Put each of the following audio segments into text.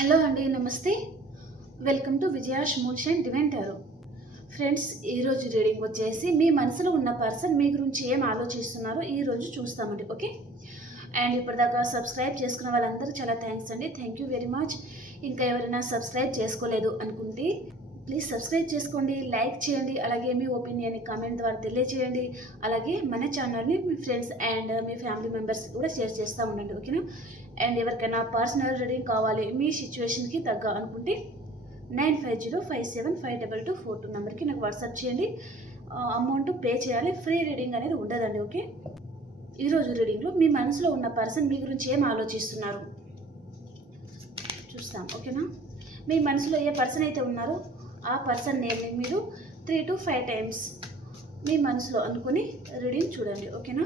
Hello అండి, నమస్తే. Welcome to విజయాష్ మూన్షైన్ డివైన్ టారో. ఫ్రెండ్స్, ఈరోజు రీడింగ్ వచ్చేసి మీ మనసులో ఉన్న పర్సన్ మీ గురించి ఏం ఆలోచిస్తున్నారో ఈరోజు చూస్తామండి. ఓకే, అండ్ ఇప్పటిదాకా సబ్స్క్రైబ్ చేసుకున్న వాళ్ళందరూ చాలా థ్యాంక్స్ అండి. Thank you very much. ఇంకా ఎవరైనా సబ్స్క్రైబ్ చేసుకోలేదు అనుకుంటే ప్లీజ్ సబ్స్క్రైబ్ చేసుకోండి, లైక్ చేయండి, అలాగే మీ ఒపీనియన్ని కామెంట్ ద్వారా తెలియజేయండి. అలాగే మన ఛానల్ని మీ ఫ్రెండ్స్ అండ్ మీ ఫ్యామిలీ మెంబర్స్ కూడా షేర్ చేస్తూ ఉండండి. ఓకేనా? అండ్ ఎవరికైనా పర్సనల్ రీడింగ్ కావాలి మీ సిచ్యువేషన్కి తగ్గ అనుకుంటే 9505752242 నెంబర్కి నాకు వాట్సాప్ చేయండి. అమౌంట్ పే చేయాలి, ఫ్రీ రీడింగ్ అనేది ఉండదండి. ఓకే, ఈరోజు రీడింగ్లో మీ మనసులో ఉన్న పర్సన్ మీ గురించి ఏం ఆలోచిస్తున్నారు చూస్తాం. ఓకేనా? మీ మనసులో ఏ పర్సన్ అయితే ఉన్నారో ఆ పర్సన్ నేమ్ని మీరు 3 to 5 టైమ్స్ మీ మనసులో అనుకుని రీడింగ్ చూడండి. ఓకేనా?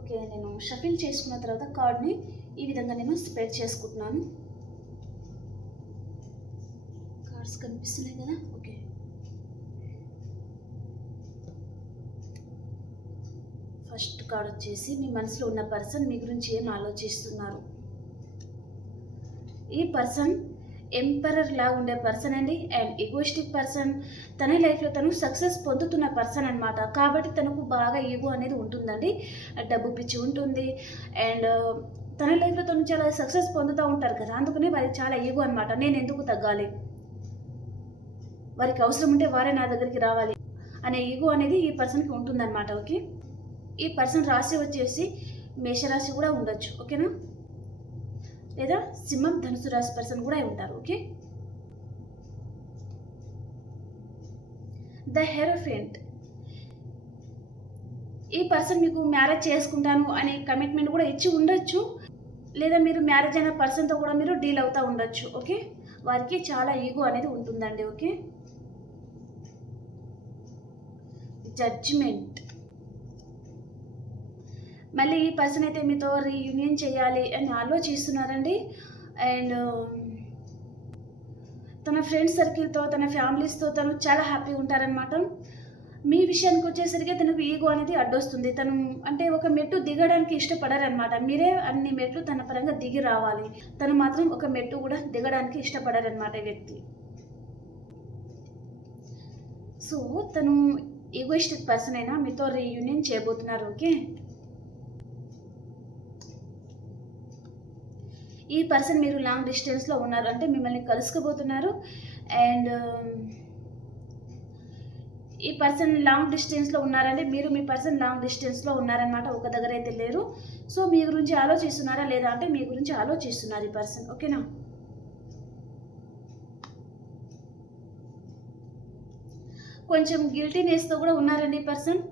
ఓకే, నేను షఫిల్ చేసుకున్న తర్వాత కార్డ్ని ఈ విధంగా నేను స్ప్రెడ్ చేసుకుంటున్నాను. కార్డ్స్ కనిపిస్తున్నాయి కదా? ఓకే, ఫస్ట్ కార్డ్ వచ్చేసి మీ మనసులో ఉన్న పర్సన్ మీ గురించి ఏం ఆలోచిస్తున్నారు. ఈ పర్సన్ ఎంపరర్ లా ఉండే పర్సన్ అండి, అండ్ ఈగోయిస్టిక్ పర్సన్. తన లైఫ్లో తను సక్సెస్ పొందుతున్న పర్సన్ అనమాట. కాబట్టి తనకు బాగా ఈగో అనేది ఉంటుందండి, డబ్బు పిచ్చి ఉంటుంది. అండ్ తన లైఫ్లో తను చాలా సక్సెస్ పొందుతూ ఉంటారు కదా, అందుకనే వారికి చాలా ఈగో అనమాట. నేను ఎందుకు తగ్గాలి, వారికి అవసరం ఉంటే వారే నా దగ్గరికి రావాలి అనే ఈగో అనేది ఈ పర్సన్కి ఉంటుందన్నమాట. ఓకే, ఈ పర్సన్ రాశి వచ్చేసి మేషరాశి కూడా ఉండొచ్చు. ఓకేనా? లేదా సింహం, ధనుసు రాశి పర్సన్ కూడా ఉంటారు. Okay, the hierophant. ఈ పర్సన్ మీకు మ్యారేజ్ చేసుకుంటాను అనే కమిట్మెంట్ కూడా ఇచ్చి ఉండొచ్చు, లేదా మీరు మ్యారేజ్ అయిన పర్సన్తో కూడా మీరు డీల్ అవుతూ ఉండొచ్చు. ఓకే, వారికి చాలా ఈగో అనేది ఉంటుందండి. Okay, judgement. మళ్ళీ ఈ పర్సన్ అయితే మీతో రీయూనియన్ చేయాలి అని ఆలోచిస్తున్నారండి. అండ్ తన ఫ్రెండ్స్ సర్కిల్తో, తన ఫ్యామిలీస్తో తను చాలా హ్యాపీగా ఉంటారనమాట. మీ విషయానికి వచ్చేసరికి తనకు ఈగో అనేది అడ్డొస్తుంది. తను అంటే ఒక మెట్టు దిగడానికి ఇష్టపడరనమాట. మీరే అన్ని మెట్లు తన పరంగా దిగి రావాలి, తను మాత్రం ఒక మెట్టు కూడా దిగడానికి ఇష్టపడరనమాట ఈ వ్యక్తి. సో తను ఈగోయిస్టిక్ పర్సన్ అయినా మీతో రీయూనియన్ చేయబోతున్నారు. ఓకే, ఈ పర్సన్ మీరు లాంగ్ డిస్టెన్స్లో ఉన్నారు అంటే మిమ్మల్ని కలుసుకోబోతున్నారు. అండ్ ఈ పర్సన్ లాంగ్ డిస్టెన్స్లో ఉన్నారంటే మీరు మీ పర్సన్ లాంగ్ డిస్టెన్స్లో ఉన్నారనమాట, ఒక దగ్గర అయితే లేరు. సో మీ గురించి ఆలోచిస్తున్నారా లేదా అంటే మీ గురించి ఆలోచిస్తున్నారు ఈ పర్సన్. ఓకేనా? కొంచెం గిల్టీనెస్తో కూడా ఉన్నారండి ఈ పర్సన్.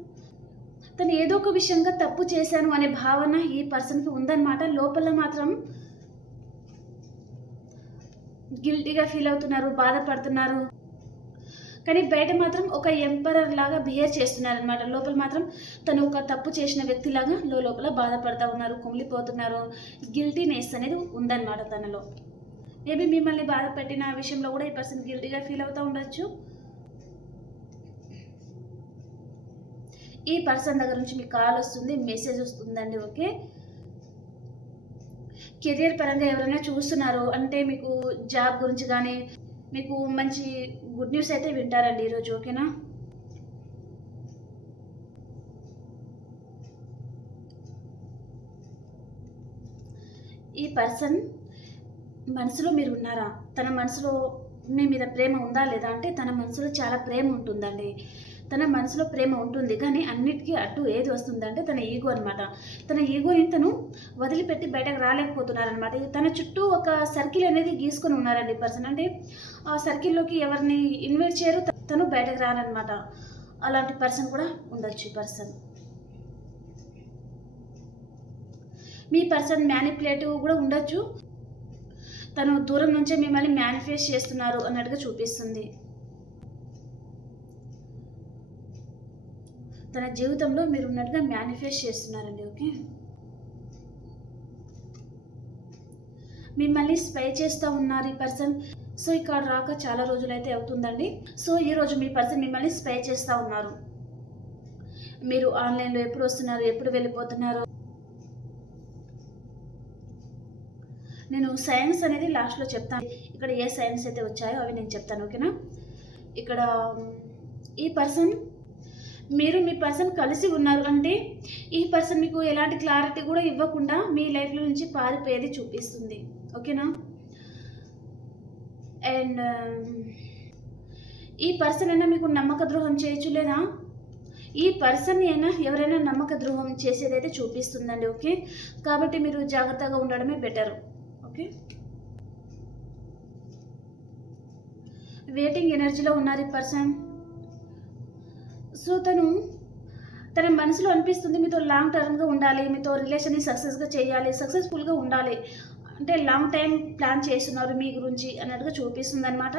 తను ఏదో ఒక విషయంగా తప్పు చేశాను అనే భావన ఈ పర్సన్కి ఉందన్నమాట. లోపల మాత్రం గిల్టీగా ఫీల్ అవుతున్నారు, బాధపడుతున్నారు. కానీ బయట మాత్రం ఒక ఎంపరర్ లాగా బిహేవ్ చేస్తున్నారనమాట. లోపల మాత్రం తను ఒక తప్పు చేసిన వ్యక్తిలాగా లోపల బాధపడుతూ ఉన్నారు, కుమిలిపోతున్నారు. గిల్టీనెస్ అనేది ఉందన్నమాట తనలో. మేబీ మిమ్మల్ని బాధ పెట్టిన విషయంలో కూడా ఈ పర్సన్ గిల్టీగా ఫీల్ అవుతూ ఉండొచ్చు. ఈ పర్సన్ దగ్గర నుంచి మీకు కాల్ వస్తుంది, మెసేజ్ వస్తుందండి. ఓకే, కెరియర్ పరంగా ఎవరైనా చూస్తున్నారు అంటే మీకు జాబ్ గురించి కానీ మీకు మంచి గుడ్ న్యూస్ అయితే వింటారండి ఈరోజు. ఓకేనా? ఈ పర్సన్ మనసులో మీరు ఉన్నారా, తన మనసులో మీ మీద ప్రేమ ఉందా లేదా అంటే తన మనసులో చాలా ప్రేమ ఉంటుందండి. తన మనసులో ప్రేమ ఉంటుంది, కానీ అన్నిటికీ అడ్డు ఏది వస్తుందంటే తన ఈగో అనమాట. తన ఈగోని తను వదిలిపెట్టి బయటకు రాలేకపోతున్నారనమాట. తన చుట్టూ ఒక సర్కిల్ అనేది గీసుకొని ఉన్నారండి పర్సన్. అంటే ఆ సర్కిల్లోకి ఎవరిని ఇన్వైట్ చేయరు, తను బయటకు రారనమాట. అలాంటి పర్సన్ కూడా ఉండొచ్చు ఈ పర్సన్. మీ పర్సన్ మ్యానిపులేటివ్ కూడా ఉండొచ్చు. తను దూరం నుంచే మిమ్మల్ని మేనిఫెస్ట్ చేస్తున్నారు అన్నట్టుగా చూపిస్తుంది. తన జీవితంలో మీరు ఉన్నట్టుగా మేనిఫెస్ట్ చేస్తున్నారండి. ఓకే, మిమ్మల్ని స్పై చేస్తూ ఉన్నారు ఈ పర్సన్. సో ఇక్కడ రాక చాలా రోజులైతే అవుతుందండి. సో ఈరోజు మీ పర్సన్ మిమ్మల్ని స్పై చేస్తూ ఉన్నారు. మీరు ఆన్లైన్లో ఎప్పుడు వస్తున్నారు, ఎప్పుడు వెళ్ళిపోతున్నారు. నేను సైన్స్ అనేది లాస్ట్లో చెప్తాను. ఇక్కడ ఏ సైన్స్ అయితే వచ్చాయో అవి నేను చెప్తాను, ఓకేనా. ఇక్కడ ఈ పర్సన్, మీరు మీ పర్సన్ కలిసి ఉన్నారు అంటే ఈ పర్సన్ మీకు ఎలాంటి క్లారిటీ కూడా ఇవ్వకుండా మీ లైఫ్లో నుంచి పారిపోయేది చూపిస్తుంది, ఓకేనా. అండ్ ఈ పర్సన్ అయినా మీకు నమ్మక ద్రోహం చేయొచ్చు, లేదా ఈ పర్సన్ అయినా ఎవరైనా నమ్మక ద్రోహం చేసేదైతే చూపిస్తుందండి, ఓకే. కాబట్టి మీరు జాగ్రత్తగా ఉండడమే బెటర్, ఓకే. వెయిటింగ్ ఎనర్జీలో ఉన్నారు ఈ పర్సన్. సో తన మనసులో అనిపిస్తుంది మీతో లాంగ్ టర్మ్గా ఉండాలి, మీతో రిలేషన్ని సక్సెస్గా చేయాలి, సక్సెస్ఫుల్గా ఉండాలి అంటే లాంగ్ టైం ప్లాన్ చేస్తున్నారు మీ గురించి అన్నట్టుగా చూపిస్తుంది అనమాట.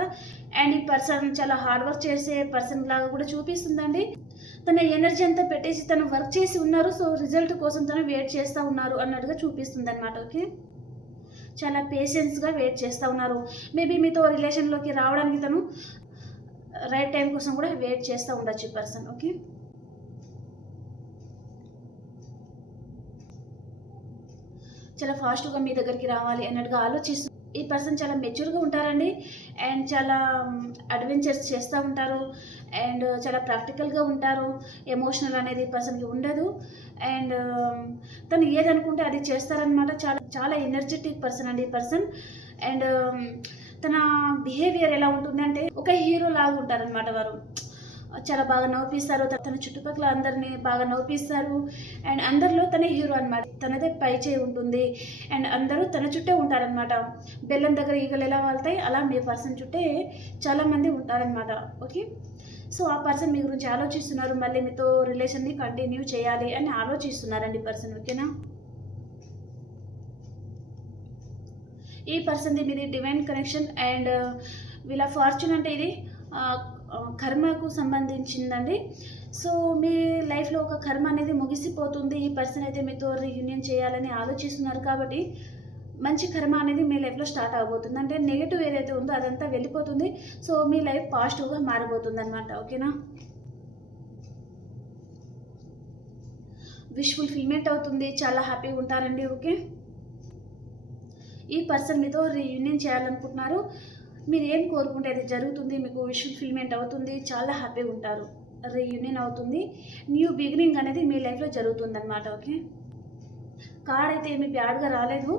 అండ్ ఈ పర్సన్ చాలా హార్డ్ వర్క్ చేసే పర్సన్ లాగా కూడా చూపిస్తుందండి. తన ఎనర్జీ అంతా పెట్టేసి తను వర్క్ చేసి ఉన్నారు. సో రిజల్ట్ కోసం తను వెయిట్ చేస్తూ ఉన్నారు అన్నట్టుగా చూపిస్తుంది అనమాట, ఓకే. చాలా పేషెన్స్గా వెయిట్ చేస్తూ ఉన్నారు. మేబీ మీతో రిలేషన్లోకి రావడానికి తను రైట్ టైం కోసం కూడా వెయిట్ చేస్తూ ఉండొచ్చు ఈ పర్సన్, ఓకే. చాలా ఫాస్ట్గా మీ దగ్గరికి రావాలి అన్నట్టుగా ఆలోచిస్తూ ఈ పర్సన్ చాలా మెచ్యూర్గా ఉంటారండి. అండ్ చాలా అడ్వెంచర్స్ చేస్తూ ఉంటారు. అండ్ చాలా ప్రాక్టికల్గా ఉంటారు. ఎమోషనల్ అనేది ఈ పర్సన్కి ఉండదు. అండ్ తను ఏదనుకుంటే అది చేస్తారనమాట. చాలా చాలా ఎనర్జెటిక్ పర్సన్ అండి ఈ పర్సన్. అండ్ తన బిహేవియర్ ఎలా ఉంటుందంటే ఒక హీరో లాగా ఉంటారనమాట వారు. చాలా బాగా నవ్విస్తారు, తన చుట్టుపక్కల అందరినీ బాగా నవ్విస్తారు. అండ్ అందరిలో తన హీరో అనమాట. తనదే పై చేయి ఉంటుంది. అండ్ అందరూ తన చుట్టే ఉంటారనమాట. బెల్లం దగ్గర ఈగలు ఎలా వాళ్తాయి అలా మీ పర్సన్ చుట్టే చాలామంది ఉంటారనమాట, ఓకే. సో ఆ పర్సన్ మీ గురించి ఆలోచిస్తున్నారు, మళ్ళీ మీతో రిలేషన్ని కంటిన్యూ చేయాలి అని ఆలోచిస్తున్నారండి పర్సన్, ఓకేనా. ఈ పర్సన్ది మీది డివైన్ కనెక్షన్. అండ్ వీళ్ళ ఫార్చ్యూన్ అంటే ఇది కర్మకు సంబంధించిందండి. సో మీ లైఫ్లో ఒక కర్మ అనేది ముగిసిపోతుంది. ఈ పర్సన్ అయితే మీతో రీయూనియన్ చేయాలని ఆలోచిస్తున్నారు కాబట్టి మంచి కర్మ అనేది మీ లైఫ్లో స్టార్ట్ అవబోతుంది. అంటే నెగిటివ్ ఏదైతే ఉందో అదంతా వెళ్ళిపోతుంది. సో మీ లైఫ్ పాజిటివ్గా మారిపోతుంది అనమాట, ఓకేనా. విష్ ఫుల్ఫిల్మెంట్ అవుతుంది, చాలా హ్యాపీగా ఉంటారండి, ఓకే. ఈ పర్సన్ మీతో రీయూనియన్ చేయాలనుకుంటున్నారు. మీరు ఏం కోరుకుంటే అది జరుగుతుంది. మీకు విష్ ఫుల్ఫిల్మెంట్ అవుతుంది, చాలా హ్యాపీగా ఉంటారు, రీయూనియన్ అవుతుంది, న్యూ బిగినింగ్ అనేది మీ లైఫ్లో జరుగుతుందన్నమాట, ఓకే. కార్డ్ అయితే ఏమి బ్యాడ్గా రాలేదు.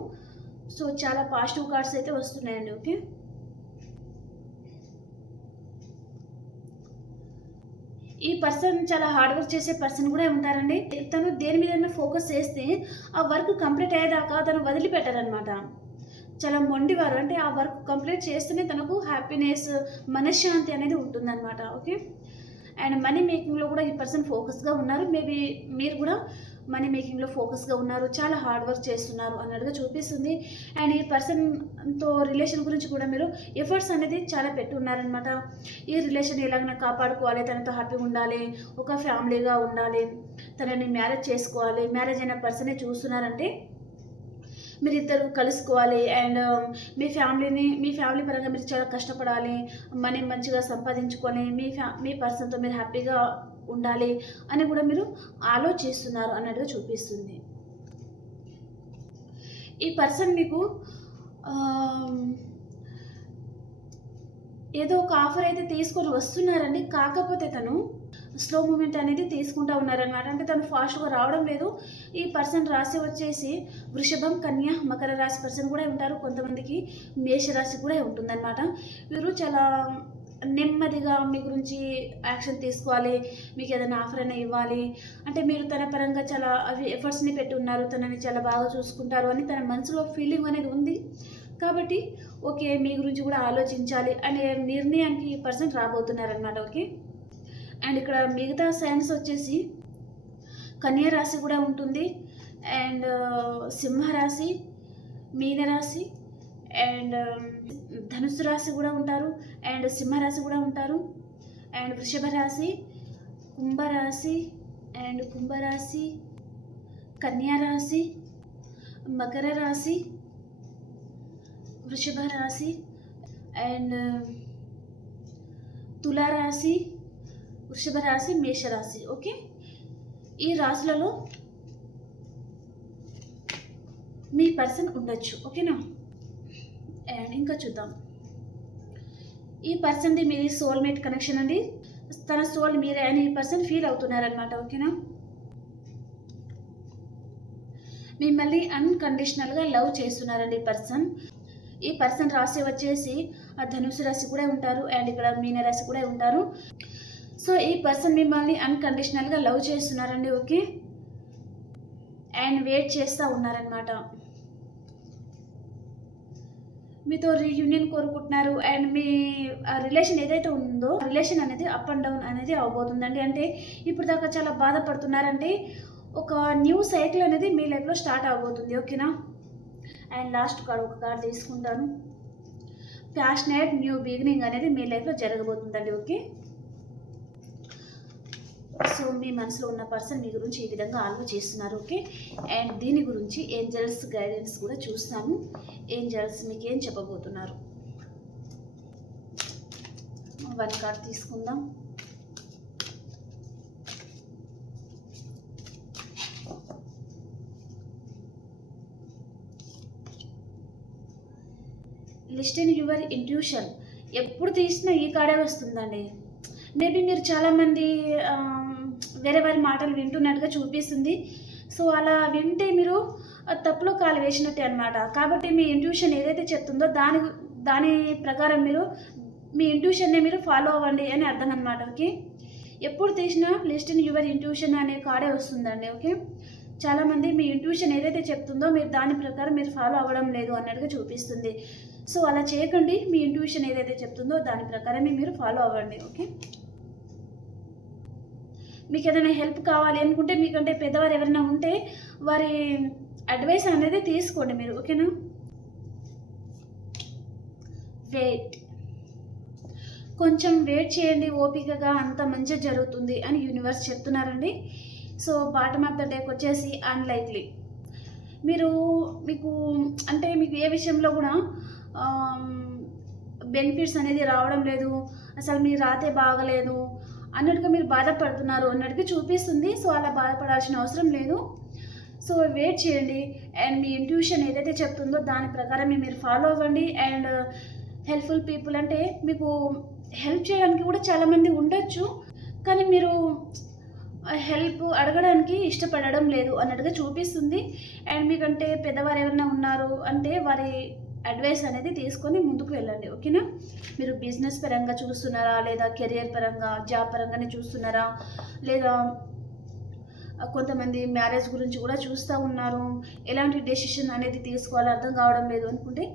సో చాలా పాజిటివ్ కార్డ్స్ అయితే వస్తున్నాయండి, ఓకే. ఈ పర్సన్ చాలా హార్డ్ వర్క్ చేసే పర్సన్ కూడా ఉంటారండి. తను దేని మీద ఫోకస్ చేస్తే ఆ వర్క్ కంప్లీట్ అయ్యేదాకా తను వదిలిపెట్టారనమాట. చాలా మొండివారు. అంటే ఆ వర్క్ కంప్లీట్ చేస్తేనే తనకు హ్యాపీనెస్, మనశ్శాంతి అనేది ఉంటుందన్నమాట, ఓకే. అండ్ మనీ మేకింగ్లో కూడా ఈ పర్సన్ ఫోకస్గా ఉన్నారు. మేబీ మీరు కూడా మనీ మేకింగ్లో ఫోకస్గా ఉన్నారు, చాలా హార్డ్ వర్క్ చేస్తున్నారు అన్నట్టుగా చూపిస్తుంది. అండ్ ఈ పర్సన్తో రిలేషన్ గురించి కూడా మీరు ఎఫర్ట్స్ అనేది చాలా పెట్టి ఉన్నారనమాట. ఈ రిలేషన్ ఎలాగైనా కాపాడుకోవాలి, తనతో హ్యాపీగా ఉండాలి, ఒక ఫ్యామిలీగా ఉండాలి, తనని మ్యారేజ్ చేసుకోవాలి, మ్యారేజ్ అయిన పర్సనే చూస్తున్నారంటే మీరిద్దరు కలుసుకోవాలి. అండ్ మీ ఫ్యామిలీ పరంగా మీరు చాలా కష్టపడాలి, మనీ మంచిగా సంపాదించుకొని మీ పర్సన్తో మీరు హ్యాపీగా ఉండాలి అని కూడా మీరు ఆలోచిస్తున్నారు అన్నట్టుగా చూపిస్తుంది. ఈ పర్సన్ మీకు ఏదో ఒక ఆఫర్ అయితే తీసుకొని వస్తున్నారండి. కాకపోతే తను స్లో మూమెంట్ అనేది తీసుకుంటూ ఉన్నారనమాట. అంటే తను ఫాస్ట్గా రావడం లేదు. ఈ పర్సన్ రాశి వచ్చేసి వృషభం, కన్య, మకర రాశి పర్సన్ కూడా ఉంటారు. కొంతమందికి మేషరాశి కూడా ఉంటుందన్నమాట. వీరు చాలా నెమ్మదిగా మీ గురించి యాక్షన్ తీసుకోవాలి, మీకు ఏదైనా ఆఫర్ అయినా ఇవ్వాలి అంటే మీరు తన పరంగా చాలా అవి ఎఫర్ట్స్ని పెట్టి ఉన్నారు, తనని చాలా బాగా చూసుకుంటారు అని తన మనసులో ఫీలింగ్ అనేది ఉంది. కాబట్టి ఓకే మీ గురించి కూడా ఆలోచించాలి అనే నిర్ణయానికి ఈ పర్సన్ రాబోతున్నారనమాట, ఓకే. అండ్ ఇక్కడ మిగతా సైన్స్ వచ్చేసి కన్యా రాశి కూడా ఉంటుంది. అండ్ సింహరాశి, మీనరాశి అండ్ ధనుసు రాశి కూడా ఉంటారు. అండ్ సింహరాశి కూడా ఉంటారు. అండ్ వృషభ రాశి, కుంభరాశి, కన్యా రాశి, మకర రాశి, వృషభ రాశి అండ్ తులారాశి, వృషభ రాశి, మేషరాశి. ఓకే, ఈ రాశులలో మీ పర్సన్ ఉండొచ్చు. ఓకేనా? అండ్ ఇంకా చూద్దాం. ఈ పర్సన్ది మీది సోల్మేట్ కనెక్షన్ అండి. తన సోల్ మీరే అని ఈ పర్సన్ ఫీల్ అవుతున్నారనమాట. ఓకేనా? మిమ్మల్ని అన్కండిషనల్గా లవ్ చేస్తున్నారండి ఈ పర్సన్ రాశి వచ్చేసి ధనుసు రాశి కూడా ఉంటారు అండ్ ఇక్కడ మీన రాశి కూడా ఉంటారు. సో ఈ పర్సన్ మిమ్మల్ని అన్కండిషనల్గా లవ్ చేస్తున్నారండి. ఓకే, అండ్ వెయిట్ చేస్తూ ఉన్నారనమాట. మీతో రీయూనియన్ కోరుకుంటున్నారు అండ్ మీ రిలేషన్ ఏదైతే ఉందో రిలేషన్ అనేది అప్ అండ్ డౌన్ అనేది అవబోతుందండి. అంటే ఇప్పుడు దాకా చాలా బాధపడుతున్నారంటే ఒక న్యూ సైకిల్ అనేది మీ లైఫ్లో స్టార్ట్ అవబోతుంది. ఓకేనా? అండ్ లాస్ట్ కార్డ్ ఒక కార్డ్ తీసుకుంటాను. ప్యాషనేట్ న్యూ బిగినింగ్ అనేది మీ లైఫ్లో జరగబోతుందండి. ఓకే, సో మీ మనసులో ఉన్న పర్సన్ మీ గురించి ఈ విధంగా ఆలోచిస్తున్నారు. ఓకే, అండ్ దీని గురించి ఏంజల్స్ గైడెన్స్ కూడా చూస్తాము. ఏంజల్స్ మీకు ఏం చెప్పబోతున్నారు? వన్ కార్డ్ తీసుకుందాం. లిస్టెన్ యువర్ ఇంట్యూషన్. ఎప్పుడు తీసినా ఈ కార్డే వస్తుందండి. మేబీ మీరు చాలామంది వేరే వారి మాటలు వింటున్నట్టుగా చూపిస్తుంది. సో అలా వింటే మీరు తప్పులో కాలు వేసినట్టే అనమాట. కాబట్టి మీ ఇంట్యూషన్ ఏదైతే చెప్తుందో దాని ప్రకారం మీరు మీ ఇంట్యూషన్నే మీరు ఫాలో అవ్వండి అని అర్థం అనమాట. ఓకే, ఎప్పుడు తీసినా లిస్టెన్ యువర్ ఇంట్యూషన్ అనే కార్డే వస్తుందండి. ఓకే, చాలామంది మీ ఇంట్యూషన్ ఏదైతే చెప్తుందో మీరు దాని ప్రకారం మీరు ఫాలో అవ్వడం లేదు అన్నట్టుగా చూపిస్తుంది. సో అలా చేయకండి. మీ ఇంట్యూషన్ ఏదైతే చెప్తుందో దాని ప్రకారమే మీరు ఫాలో అవ్వండి. ఓకే, మీకు ఏదైనా హెల్ప్ కావాలి అనుకుంటే మీకంటే పెద్దవారు ఎవరైనా ఉంటే వారి అడ్వైస్ అనేది తీసుకోండి మీరు. ఓకేనా? వెయిట్, కొంచెం వెయిట్ చేయండి ఓపికగా, అంత మంచి జరుగుతుంది అని యూనివర్స్ చెప్తున్నారండి. సో బాటమ్ ఆఫ్ ద డేకి వచ్చేసి అన్లైక్లీ. మీకు ఏ విషయంలో కూడా బెనిఫిట్స్ అనేది రావడం లేదు, అసలు మీ రాతే బాగలేదు అన్నట్టుగా మీరు బాధపడుతున్నారు అన్నట్టుగా చూపిస్తుంది. సో అలా బాధపడాల్సిన అవసరం లేదు. సో వెయిట్ చేయండి అండ్ మీ ఇంట్యూషన్ ఏదైతే చెప్తుందో దాని ప్రకారమే మీరు ఫాలో అవ్వండి. అండ్ హెల్ప్ఫుల్ పీపుల్ అంటే మీకు హెల్ప్ చేయడానికి కూడా చాలామంది ఉండొచ్చు, కానీ మీరు హెల్ప్ అడగడానికి ఇష్టపడడం లేదు అన్నట్టుగా చూపిస్తుంది. అండ్ మీకంటే పెద్దవారు ఎవరైనా ఉన్నారు అంటే వారి అడ్వైస్ అనేది తీసుకొని ముందుకు వెళ్ళండి. ఓకేనా? మీరు బిజినెస్ పరంగా చూస్తున్నారా, లేదా కెరియర్ పరంగా జాబ్ పరంగానే చూస్తున్నారా, లేదా కొంతమంది మ్యారేజ్ గురించి కూడా చూస్తూ ఉన్నారు. ఎలాంటి డెసిషన్ అనేది తీసుకోవాలో అర్థం కావడం లేదు అనుకుంటే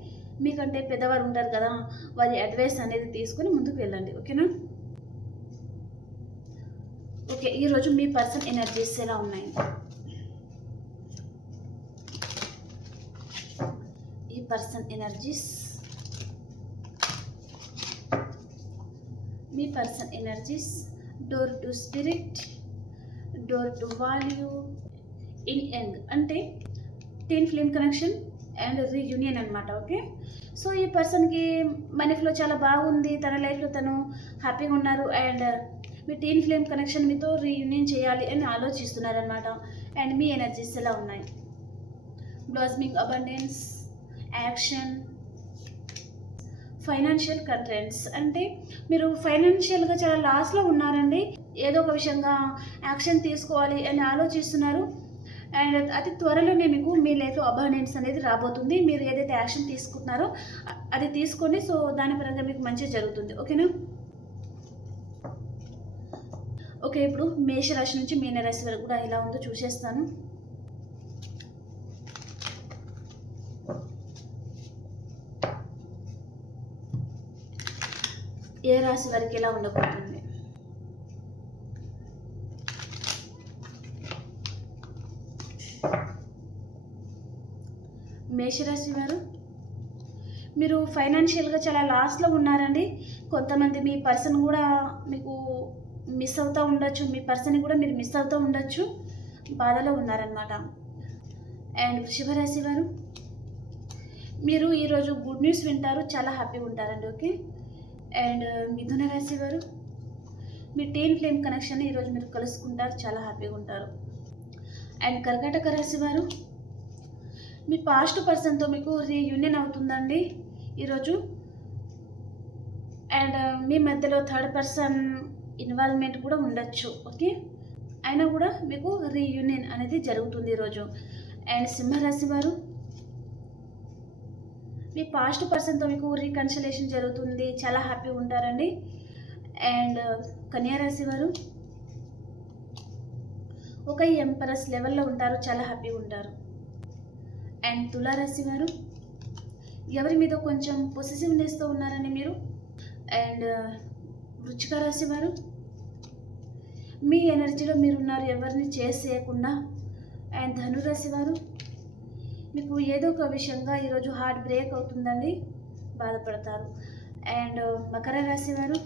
మీకంటే పెద్దవారు ఉంటారు కదా, వారి అడ్వైస్ అనేది తీసుకొని ముందుకు వెళ్ళండి. ఓకేనా? ఓకే, ఈరోజు మీ పర్సన్ ఎనర్జీస్ ఎలా ఉన్నాయి? ఈ person energies, me person energies, door to spirit, door to value, in young అంటే టీన్ ఫ్లేమ్ కనెక్షన్ అండ్ రీయూనియన్ అనమాట. ఓకే, సో ఈ పర్సన్కి మనీ ఫ్లో చాలా బాగుంది, తన లైఫ్లో తను హ్యాపీగా ఉన్నారు అండ్ మీ టీన్ ఫ్లేమ్ కనెక్షన్ మీతో రీయూనియన్ చేయాలి అని ఆలోచిస్తున్నారనమాట. అండ్ మీ ఎనర్జీస్ ఎలా ఉన్నాయి? Blossoming abundance, action, financial constraints అంటే మీరు ఫైనాన్షియల్గా చాలా లాస్లో ఉన్నారండి. ఏదో ఒక విషయంగా యాక్షన్ తీసుకోవాలి అని ఆలోచిస్తున్నారు అండ్ అతి త్వరలోనే మీకు మీ లైఫ్లో అబండెన్స్ అనేది రాబోతుంది. మీరు ఏదైతే యాక్షన్ తీసుకుంటున్నారో అది తీసుకోండి. సో దాని పరంగా మీకు మంచి జరుగుతుంది. ఓకేనా? ఓకే, ఇప్పుడు మేషరాశి నుంచి మీనరాశి వరకు కూడా ఎలా ఉందో చూసేస్తాను. ఏ రాశి వరకు ఎలా ఉండబోతుంది? మేషరాశి వారు, మీరు ఫైనాన్షియల్గా చాలా లాస్లో ఉన్నారండి. కొంతమంది మీ పర్సన్ కూడా మీకు మిస్ అవుతూ ఉండొచ్చు, మీ పర్సన్ని కూడా మీరు మిస్ అవుతూ ఉండొచ్చు, బాధలో ఉన్నారనమాట. అండ్ వృషభ రాశి వారు, మీరు ఈరోజు గుడ్ న్యూస్ వింటారు, చాలా హ్యాపీగా ఉంటారండి. ఓకే. అండ్ మిథున రాశి వారు, మీ టీన్ ఫ్లేమ్ కనెక్షన్ ఈరోజు మీరు కలుసుకుంటారు, చాలా హ్యాపీగా ఉంటారు. అండ్ కర్కాటక రాశి వారు, మీ పాస్ట్ పర్సన్తో మీకు రీయూనియన్ అవుతుందండి ఈరోజు. అండ్ మీ మధ్యలో థర్డ్ పర్సన్ ఇన్వాల్వ్మెంట్ కూడా ఉండొచ్చు. ఓకే. అయినా కూడా మీకు రీయూనియన్ అనేది జరుగుతుంది ఈరోజు. అండ్ సింహరాశి వారు, మీ పాస్ట్ పర్సన్తో మీకు రీకన్సిలేషన్ జరుగుతుంది, చాలా హ్యాపీగా ఉంటారండి. అండ్ కన్యా రాశి వారు, ఒక ఎంపరస్ లెవెల్లో ఉంటారు, చాలా హ్యాపీగా ఉంటారు. అండ్ తులారాశి వారు, ఎవరి మీద కొంచెం పొసెసివ్నెస్తో ఉన్నారండి మీరు. అండ్ వృశ్చిక రాశి వారు, మీ ఎనర్జీలో మీరున్నారు, ఎవరిని చేసేయకుండా. అండ్ ధనురాశి వారు, మీకు ఏదో ఒక విషయంగా ఈరోజు హార్ట్ బ్రేక్ అవుతుందండి, బాధపడతారు. అండ్ మకర రాశి వారు,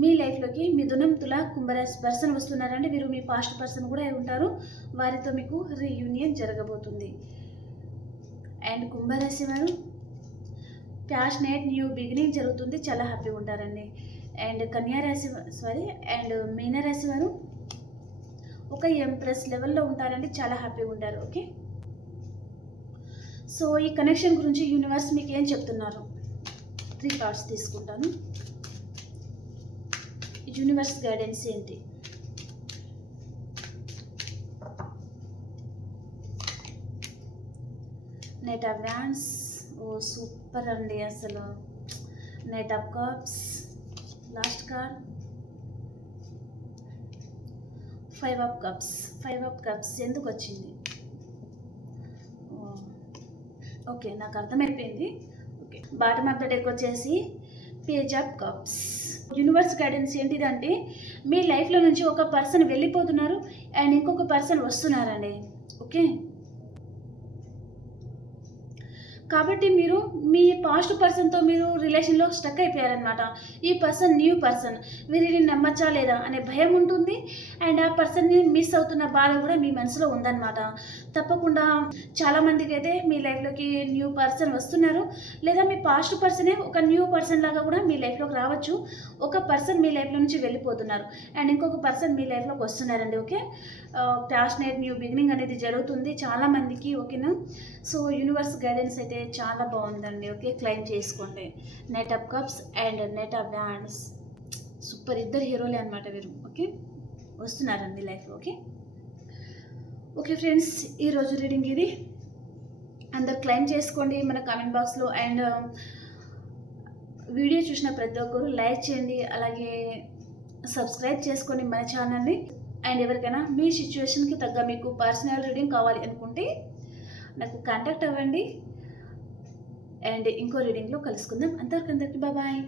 మీ లైఫ్లోకి మిథునం, తుల, కుంభరాశి పర్సన్ వస్తున్నారండి. వీరు మీ పాస్ట్ పర్సన్ కూడా అయి ఉంటారు, వారితో మీకు రీయూనియన్ జరగబోతుంది. అండ్ కుంభరాశి వారు, ప్యాషనేట్ న్యూ బిగినింగ్ జరుగుతుంది, చాలా హ్యాపీగా ఉంటారండి. అండ్ కన్యా రాశి అండ్ మీనరాశి వారు, ఒక ఎంప్రెస్ లెవెల్లో ఉంటారండి, చాలా హ్యాపీగా ఉంటారు. ఓకే. సో ఈ కనెక్షన్ గురించి యూనివర్స్ మీకు ఏం చెప్తున్నారు, 3 కార్డ్స్ తీసుకుంటాను. యూనివర్స్ గైడెన్స్ ఏంటి? నైట్ ఆఫ్ వ్యాండ్స్, ఓ సూపర్ అండి అసలు. Knight of cups, last card 5 of cups. 5 of cups ఎందుకు వచ్చింది? ఓకే, నాకు అర్థమైపోయింది. Okay, bottom of the deck వచ్చేసి page of cups. Universe guidance ఏంటిదంటే, మీ లైఫ్లో నుంచి ఒక పర్సన్ వెళ్ళిపోతున్నారు అండ్ ఇంకొక పర్సన్ వస్తున్నారండి. ఓకే. కాబట్టి మీరు మీ పాస్ట్ పర్సన్తో మీరు రిలేషన్లో స్టక్ అయిపోయారనమాట. ఈ పర్సన్ న్యూ పర్సన్, వీరిని నమ్మచ్చా లేదా అనే భయం ఉంటుంది. అండ్ ఆ పర్సన్ని మిస్ అవుతున్న బాధ కూడా మీ మనసులో ఉందన్నమాట. తప్పకుండా చాలామందికి అయితే మీ లైఫ్లోకి న్యూ పర్సన్ వస్తున్నారు, లేదా మీ పాస్ట్ పర్సనే ఒక న్యూ పర్సన్ లాగా కూడా మీ లైఫ్లోకి రావచ్చు. ఒక పర్సన్ మీ లైఫ్లో నుంచి వెళ్ళిపోతున్నారు అండ్ ఇంకొక పర్సన్ మీ లైఫ్లోకి వస్తున్నారండి. ఓకే. ప్యాషనేట్ న్యూ బిగినింగ్ అనేది జరుగుతుంది చాలామందికి. ఓకేనా. సో యూనివర్స్ గైడెన్స్ అయితే చాలా బాగుందండి. ఓకే, క్లైమ్ చేసుకోండి. Night of cups and night of wands, super. ఇద్దరు హీరోలే అనమాట వీరు. ఓకే, వస్తున్నారండి లైఫ్. ఓకే. ఓకే ఫ్రెండ్స్, ఈరోజు రీడింగ్ ఇది. అందరు క్లైమ్ చేసుకోండి మన కామెంట్ బాక్స్లో. అండ్ వీడియో చూసిన ప్రతి ఒక్కరు లైక్ చేయండి, అలాగే సబ్స్క్రైబ్ చేసుకోండి మన ఛానల్ని. అండ్ ఎవరికైనా మీ సిచ్యువేషన్కి తగ్గ మీకు పర్సనల్ రీడింగ్ కావాలి అనుకుంటే నాకు కాంటాక్ట్ అవ్వండి. అండ్ ఇంకో రీడింగ్లో కలుసుకుందాం. అందరికీ బాయ్.